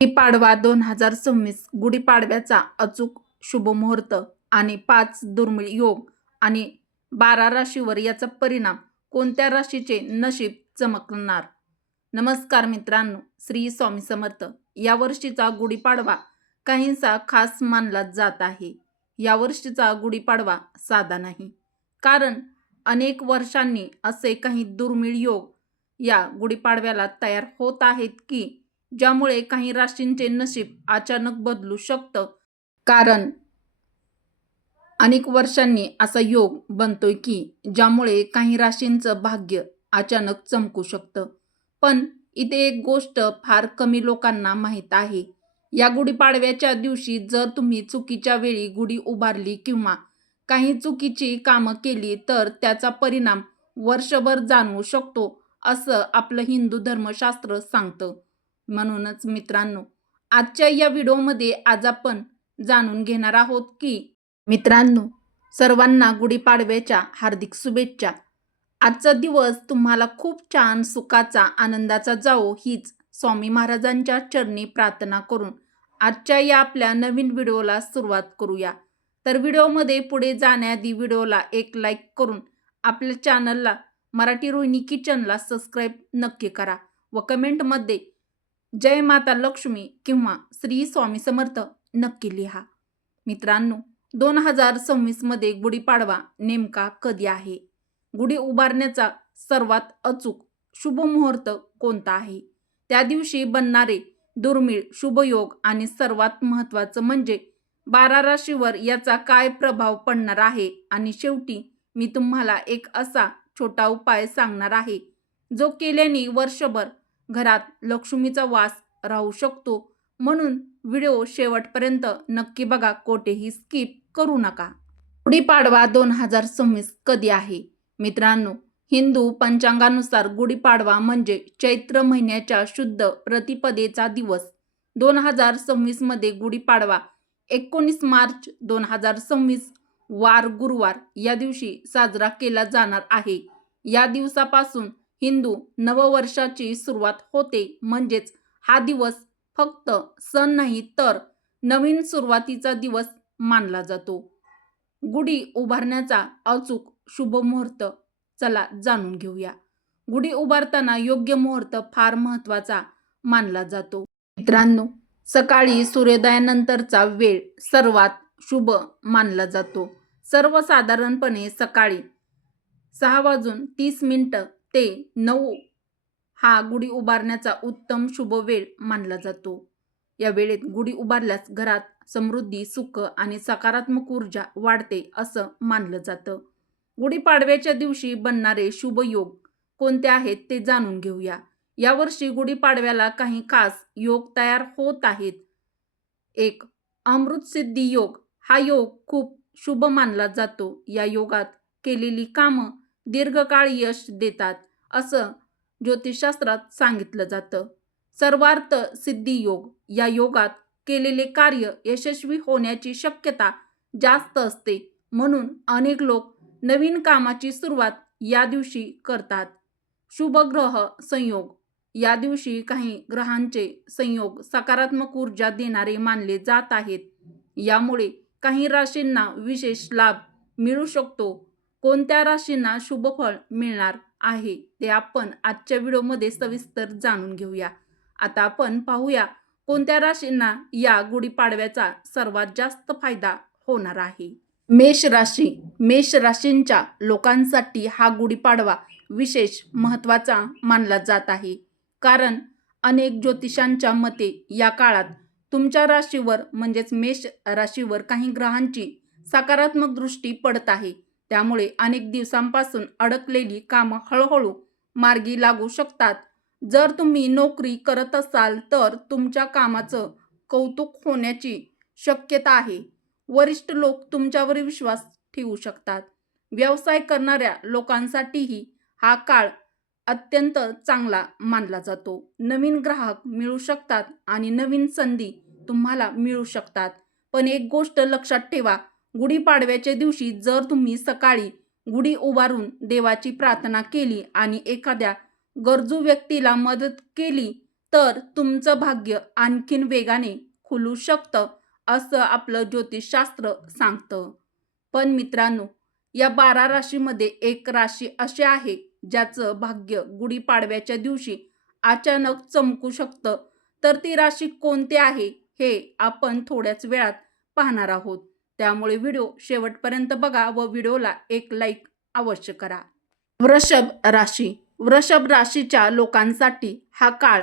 गुढीपाडवा 2026 गुढीपाडव्याचा अचूक शुभमुहूर्त आणि 5 दुर्मिळ योग आणि 12 राशीवर याचा परिणाम, कोणत्या राशीचे नशीब चमकणार? नमस्कार मित्रांनो, श्री स्वामी समर्थ. या वर्षीचा गुढीपाडवा काहींचा खास मानला जात आहे. या वर्षीचा गुढीपाडवा साधा नाही, कारण अनेक वर्षांनी असे काही दुर्मिळ योग या गुढीपाडव्याला तयार होत आहेत की ज्यामुळे काही राशींचे नशीब अचानक बदलू शकतं. कारण अनेक वर्षांनी असा योग बनतोय की ज्यामुळे काही राशींचं भाग्य अचानक चमकू शकतं. पण इथे एक गोष्ट फार कमी लोकांना माहीत आहे. या गुढीपाडव्याच्या दिवशी जर तुम्ही चुकीच्या वेळी गुढी उभारली किंवा काही चुकीची कामं केली तर त्याचा परिणाम वर्षभर जाणवू शकतो, असं आपलं हिंदू धर्मशास्त्र सांगतं. म्हणूनच मित्रांनो, आजच्या या व्हिडिओमध्ये आज आपण जाणून घेणार आहोत की मित्रांनो, सर्वांना गुढीपाडव्याच्या हार्दिक शुभेच्छा. आजचा दिवस तुम्हाला खूप छान, सुखाचा, आनंदाचा जावो हीच स्वामी महाराजांच्या चरणी प्रार्थना करून आजच्या या आपल्या नवीन व्हिडिओला सुरुवात करूया. तर व्हिडिओमध्ये पुढे जाण्याआधी व्हिडिओला एक लाईक करून आपल्या चॅनलला मराठी रोहिणी किचनला सबस्क्राईब नक्की करा व कमेंटमध्ये जय माता लक्ष्मी किंवा श्री स्वामी समर्थ नक्की लिहा. मित्रांनो, 2026 मध्ये गुढीपाडवा नेमका कधी आहे? गुढी उभारण्याचा सर्वात अचूक शुभ मुहूर्त कोणता आहे? त्या दिवशी बनणारे दुर्मिळ शुभयोग आणि सर्वात महत्त्वाचं म्हणजे 12 राशीवर याचा काय प्रभाव पडणार आहे. आणि शेवटी मी तुम्हाला एक असा छोटा उपाय सांगणार आहे जो केल्याने वर्षभर घरात लक्ष्मीचा वास राहू शकतो. म्हणून व्हिडिओ शेवटपर्यंत नक्की बघा, कोठेही स्किप करू नका. गुढीपाडवा 2026 कधी आहे? मित्रांनो, हिंदू पंचांगानुसार गुढीपाडवा म्हणजे चैत्र महिन्याच्या शुद्ध प्रतिपदेचा दिवस. 2026 मध्ये गुढीपाडवा 19 मार्च 2026 वार गुरुवार या दिवशी साजरा केला जाणार आहे. या दिवसापासून हिंदू नववर्षाची सुरुवात होते. म्हणजेच हा दिवस फक्त सण नाही तर नवीन सुरुवातीचा दिवस मानला जातो. गुढी उभारण्याचा अचूक शुभ मुहूर्त चला जाणून घेऊया. गुढी उभारताना योग्य मुहूर्त फार महत्त्वाचा मानला जातो. मित्रांनो, सकाळी सूर्योदयानंतरचा वेळ सर्वात शुभ मानला जातो. सर्वसाधारणपणे सकाळी 6:30 ते 9 हा गुढी उभारण्याचा उत्तम शुभ वेळ मानला जातो. या वेळेत गुढी उभारल्यास घरात समृद्धी, सुख आणि सकारात्मक ऊर्जा वाढते असं मानलं जातं. गुढीपाडव्याच्या दिवशी बनणारे शुभ योग कोणते आहेत ते जाणून घेऊया. यावर्षी गुढीपाडव्याला काही खास योग तयार होत आहेत. एक, अमृतसिद्धी योग. हा योग खूप शुभ मानला जातो. या योगात केलेली कामं दीर्घकाळ यश देतात असं ज्योतिषशास्त्रात सांगितलं जातं. सर्वार्थ सिद्धी योग. या योगात केलेले कार्य यशस्वी होण्याची शक्यता जास्त असते. म्हणून अनेक लोक नवीन कामाची सुरुवात या दिवशी करतात. शुभ ग्रह संयोग. या दिवशी काही ग्रहांचे संयोग सकारात्मक ऊर्जा देणारे मानले जात आहेत. यामुळे काही राशींना विशेष लाभ मिळू शकतो. कोणत्या राशींना शुभफळ मिळणार आहे ते आपण आजच्या व्हिडिओमध्ये सविस्तर जाणून घेऊया. आता आपण पाहूया कोणत्या राशींना या गुढीपाडव्याचा सर्वात जास्त फायदा होणार आहे. मेष राशी. मेष राशींच्या लोकांसाठी हा गुढीपाडवा विशेष महत्त्वाचा मानला जात आहे. कारण अनेक ज्योतिषांच्या मते या काळात तुमच्या राशीवर म्हणजेच मेष राशीवर काही ग्रहांची सकारात्मक दृष्टी पडत आहे. त्यामुळे अनेक दिवसांपासून अडकलेली कामं हळूहळू मार्गी लागू शकतात. जर तुम्ही नोकरी करत असाल तर तुमच्या कामाचं कौतुक होण्याची शक्यता आहे. वरिष्ठ लोक तुमच्यावर विश्वास ठेवू शकतात. व्यवसाय करणाऱ्या लोकांसाठीही हा काळ अत्यंत चांगला मानला जातो. नवीन ग्राहक मिळू शकतात आणि नवीन संधी तुम्हाला मिळू शकतात. पण एक गोष्ट लक्षात ठेवा, गुढीपाडव्याच्या दिवशी जर तुम्ही सकाळी गुढी उभारून देवाची प्रार्थना केली आणि एखाद्या गरजू व्यक्तीला मदत केली तर तुमचं भाग्य आणखीन वेगाने खुलू शकतं, असं आपलं ज्योतिषशास्त्र सांगतं. पण मित्रांनो, या 12 राशीमध्ये एक राशी अशी आहे, ज्याचं भाग्य गुढीपाडव्याच्या दिवशी अचानक चमकू शकतं. तर ती राशी कोणती आहे, हे आपण थोड्याच वेळात पाहणार आहोत. त्यामुळे व्हिडिओ शेवटपर्यंत बघा व व्हिडिओला एक लाईक अवश्य करा. वृषभ राशी. वृषभ राशीच्या लोकांसाठी हा काळ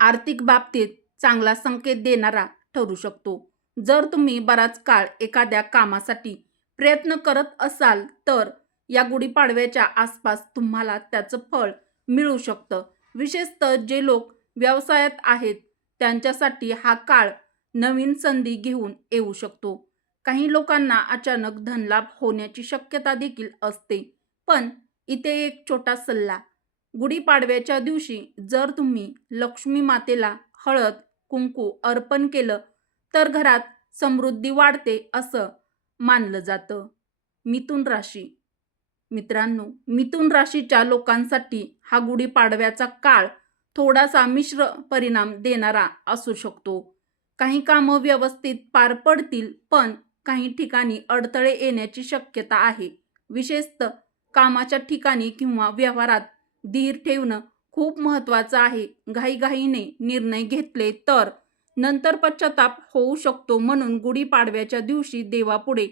आर्थिक बाबतीत चांगला संकेत देणारा ठरू शकतो. जर तुम्ही बराच काळ एखाद्या कामासाठी प्रयत्न करत असाल, तर या गुढीपाडव्याच्या आसपास तुम्हाला त्याचं फळ मिळू शकतं. विशेषतः जे लोक व्यवसायात आहेत, त्यांच्यासाठी हा काळ नवीन संधी घेऊन येऊ शकतो. काही लोकांना अचानक धनलाभ होण्याची शक्यता देखील असते. पण इथे एक छोटा सल्ला: गुढीपाडव्याच्या दिवशी जर तुम्ही लक्ष्मी मातेला हळद कुंकू अर्पण केलं, तर घरात समृद्धी वाढते असं मानलं जातं. मिथुन राशी. मित्रांनो, मिथुन राशीच्या लोकांसाठी हा गुढीपाडव्याचा काळ थोडासा मिश्र परिणाम देणारा असू शकतो. काही कामं व्यवस्थित पार पडतील, पण काही ठिकाणी अडथळे येण्याची शक्यता आहे. विशेषतः कामाच्या ठिकाणी किंवा व्यवहारात धीर ठेवणं खूप महत्त्वाचं आहे. घाईघाईने निर्णय घेतले तर नंतर पश्चाताप होऊ शकतो. म्हणून गुढीपाडव्याच्या दिवशी देवापुढे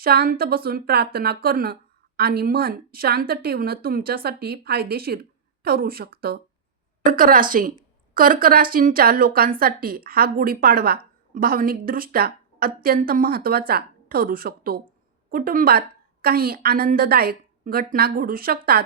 शांत बसून प्रार्थना करणं आणि मन शांत ठेवणं तुमच्यासाठी फायदेशीर ठरू शकतं. कर्क राशी. कर्क राशींच्या लोकांसाठी हा गुढीपाडवा भावनिकदृष्ट्या अत्यंत महत्त्वाचा ठरू शकतो. कुटुंबात काही आनंददायक घटना घडू शकतात.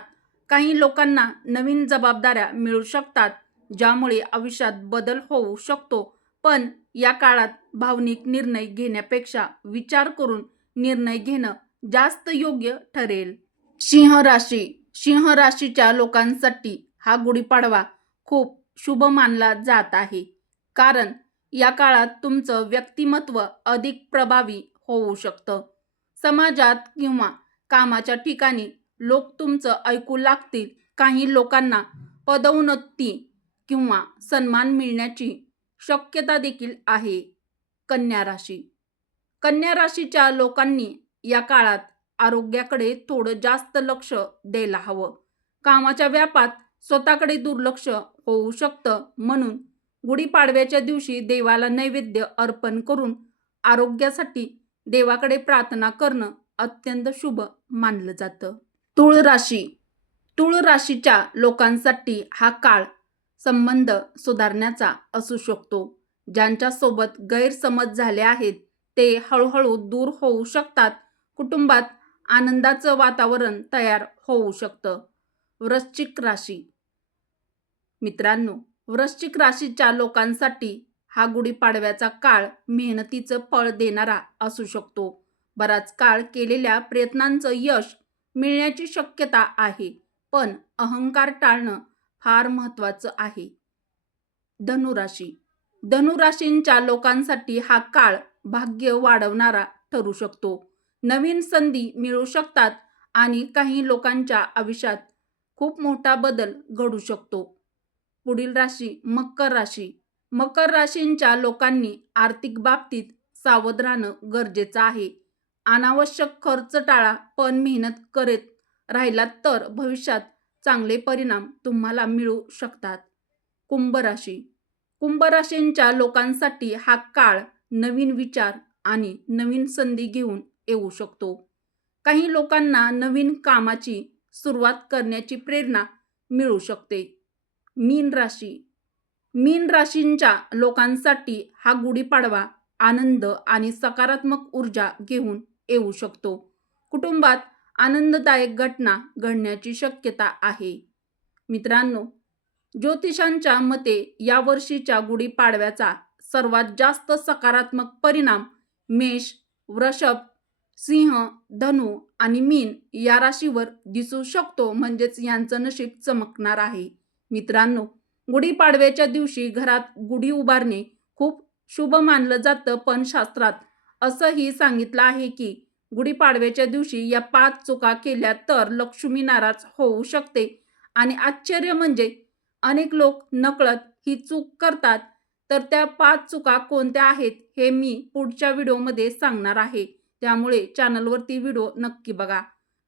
काही लोकांना नवीन जबाबदाऱ्या मिळू शकतात, ज्यामुळे आयुष्यात बदल होऊ शकतो. पण या काळात भावनिक निर्णय घेण्यापेक्षा विचार करून निर्णय घेणं जास्त योग्य ठरेल. सिंह राशी. सिंह राशीच्या लोकांसाठी हा गुढीपाडवा खूप शुभ मानला जात आहे. कारण या काळात तुमचं व्यक्तिमत्व अधिक प्रभावी होऊ शकतं. समाजात किंवा कामाच्या ठिकाणी लोक तुमचं ऐकू लागतील. काही लोकांना पदोन्नती किंवा सन्मान मिळण्याची शक्यता देखील आहे. कन्या राशी. कन्या राशीच्या लोकांनी या काळात आरोग्याकडे थोडं जास्त लक्ष द्यायला हवं. कामाच्या व्यापात स्वतःकडे दुर्लक्ष होऊ शकतं. म्हणून गुढीपाडव्याच्या दिवशी देवाला नैवेद्य अर्पण करून आरोग्यासाठी देवाकडे प्रार्थना करणं अत्यंत शुभ मानलं जातं. तुळ राशी. तुळ राशीच्या लोकांसाठी हा काळ संबंध सुधारण्याचा असू शकतो. ज्यांच्यासोबत गैरसमज झाले आहेत, ते हळूहळू दूर होऊ शकतात. कुटुंबात आनंदाचं वातावरण तयार होऊ शकतं. वृश्चिक राशी. मित्रांनो, वृश्चिक राशीच्या लोकांसाठी हा गुढीपाडव्याचा काळ मेहनतीचं फळ देणारा असू शकतो. बराच काळ केलेल्या प्रयत्नांचं यश मिळण्याची शक्यता आहे. पण अहंकार टाळणं फार महत्त्वाचं आहे. धनुराशी. धनुराशींच्या लोकांसाठी हा काळ भाग्य वाढवणारा ठरू शकतो. नवीन संधी मिळू शकतात आणि काही लोकांच्या आयुष्यात खूप मोठा बदल घडू शकतो. पुढील राशी मकर राशी. मकर राशींच्या लोकांनी आर्थिक बाबतीत सावध राहणं गरजेचं आहे. अनावश्यक खर्च टाळा, पण मेहनत करत राहिलात तर भविष्यात चांगले परिणाम तुम्हाला मिळू शकतात. कुंभ राशी. कुंभ राशींच्या लोकांसाठी हा काळ नवीन विचार आणि नवीन संधी घेऊन येऊ शकतो. काही लोकांना नवीन कामाची सुरुवात करण्याची प्रेरणा मिळू शकते. मीन राशी. मीन राशींच्या लोकांसाठी हा गुढीपाडवा आनंद आणि सकारात्मक ऊर्जा घेऊन येऊ शकतो. कुटुंबात आनंददायक घटना घडण्याची शक्यता आहे. मित्रांनो, ज्योतिषांच्या मते या वर्षीच्या गुढीपाडव्याचा सर्वात जास्त सकारात्मक परिणाम मेष, वृषभ, सिंह, धनु आणि मीन या राशीवर दिसू शकतो. म्हणजेच यांचं नशीब चमकणार आहे. मित्रांनो, गुढीपाडव्याच्या दिवशी घरात गुढी उभारणे खूप शुभ मानलं जातं. पण शास्त्रात असंही सांगितलं आहे की गुढीपाडव्याच्या दिवशी या 5 चुका केल्या तर लक्ष्मी नाराज होऊ शकते. आणि आश्चर्य म्हणजे अनेक लोक नकळत ही चूक करतात, तर त्या 5 चुका कोणत्या आहेत हे मी पुढच्या व्हिडिओमध्ये सांगणार आहे. त्यामुळे चॅनलवरती व्हिडिओ नक्की बघा.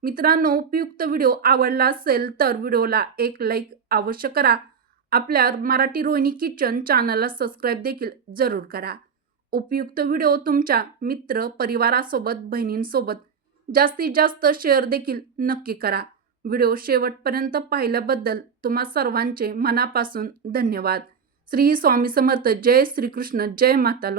मित्रांनो, उपयुक्त व्हिडिओ आवडला असेल तर व्हिडिओला एक लाईक अवश्य करा. आपल्या मराठी रोहिणी किचन चॅनलला सबस्क्राईब देखील जरूर करा. उपयुक्त व्हिडिओ तुमच्या मित्र परिवारासोबत, बहिणींसोबत जास्तीत जास्त शेअर देखील नक्की करा. व्हिडिओ शेवटपर्यंत पाहिल्याबद्दल तुम्हा सर्वांचे मनापासून धन्यवाद. श्री स्वामी समर्थ. जय श्रीकृष्ण. जय माता.